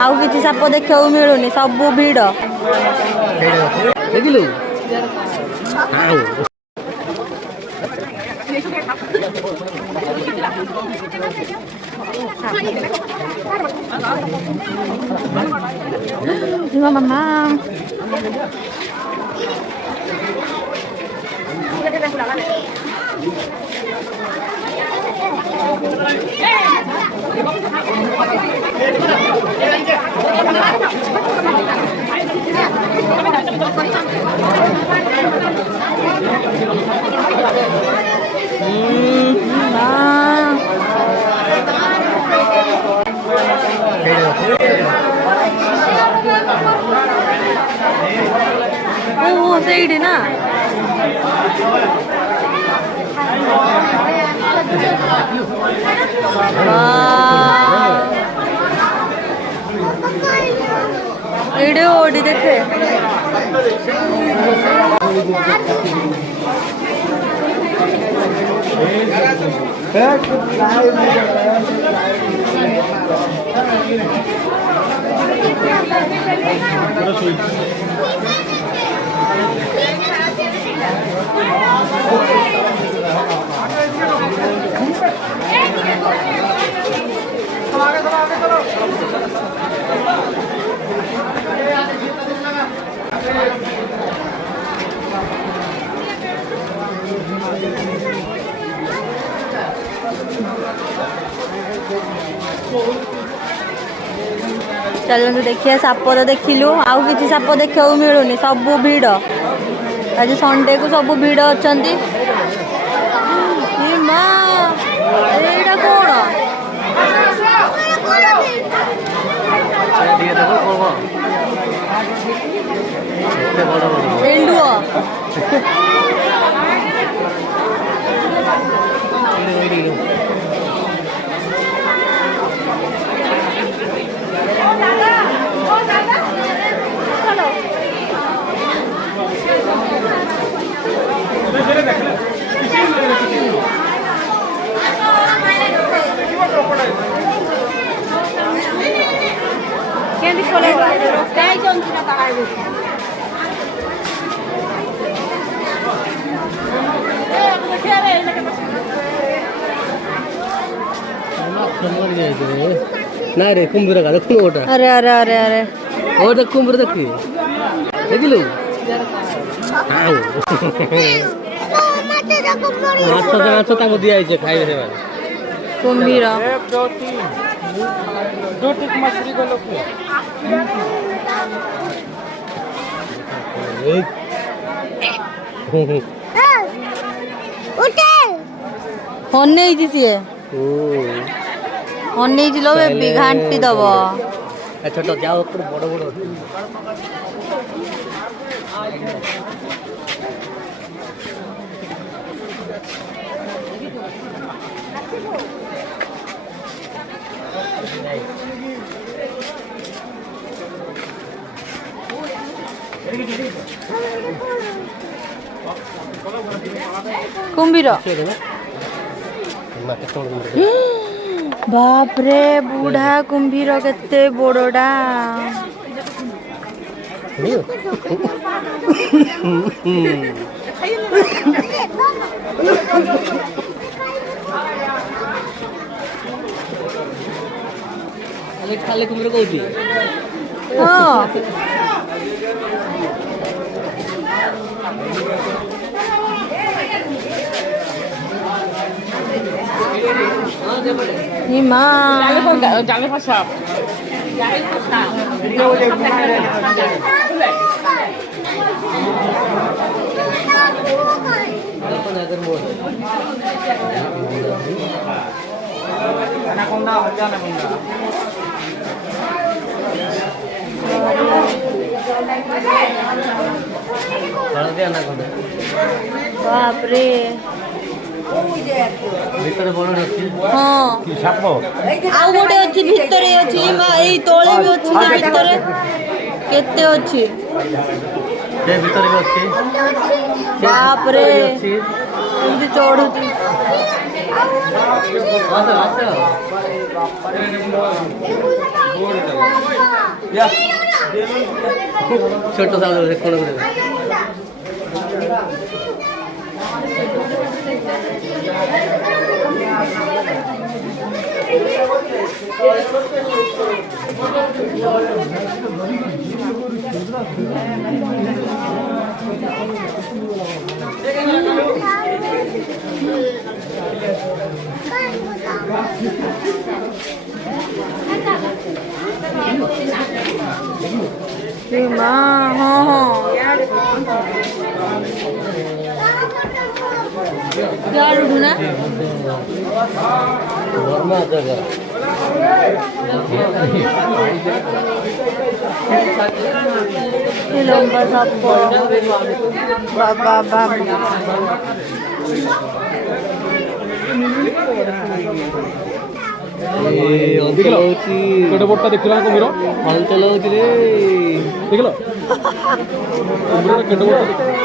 आउ किसी साप देखा मिलूनी सब भिड़ मामा ସେଇଠି ନା ଏଇଠି ଓଡ଼ି ଦେଖେ चलते देखिए साप तो देखिलु आउ किसी साप देखा मिलूनी सब भिड़ आज संडे को सब भिड़ अच्छा कौन एंडुआ ना रे कुंभीर का देखो ओटा अरे अरे अरे अरे और देख कुंभीर देखी देखिलु हां माछ ताको दिया है खाइबे रे कुंभीर दो टिक मछली को लोग उठे होने ही सीए होने ही लो बेबी घांटी दब छोट जाओ ऊपर बड़ बड़ कुंभीर बाप रे बूढ़ा कुंभीर केते बड़ोडा खाली कुंभीर कहूची हाँ जाले फसा anaconda बाप रे ଭିତରେ ବଡ଼ ଅଛି ହଁ କି ସାପ ଆଉ ଗୋଟେ ଅଛି ଭିତରେ ଅଛି ଏଇ ତଳେ ବି ଅଛି ସେ ଭିତରେ କେତେ ଅଛି ସେ ଭିତରେ ବି ଅଛି ବାପ ରେ ଏମିତି ଚଢୁଛି ছোট সাপ দেখো কোন করে ଏ ମା ହଁ ହଁ ଇଆଡେ ଉଠୁ ନା ବର୍ମା ଜାଗା ଏ ଲମ୍ବା ସାପ ବାବା ବାବା ଅଞ୍ଚଳ ହଉଛି କେଡେ ବଡଟା ଦେଖିଲ ନା କୁମ୍ଭୀର ଅଞ୍ଚଳ ହଉଛି ରେ ଦେଖିଲ କୁମ୍ଭୀର କେଡେ ବଡ